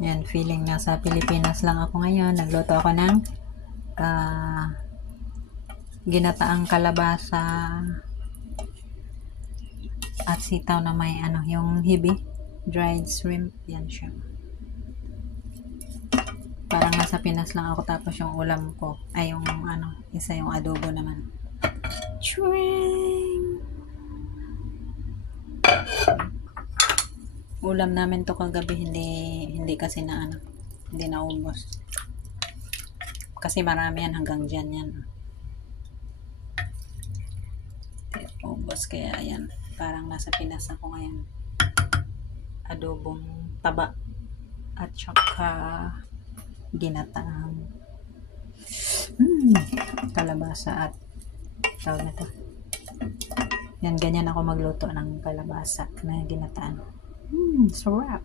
Yan, feeling nasa Pilipinas lang ako ngayon. Nagluto ako ng ginataang kalabasa at sitaw na may yung hibi, dried shrimp. Yan siya. Parang nasa Pinas lang ako, tapos yung ulam ko ay yung isa yung adobo naman. Chwing! Ulam namin to kagabi, hindi kasi hindi naubos. Kasi marami yan, hanggang dyan yan. Ubos, kaya yan. Parang nasa Pinas ako ngayon. Adobong taba at saka ginataang kalabasa at tawag na to. Yan, ganyan ako magluto ng kalabasa na ginataan. Sarap.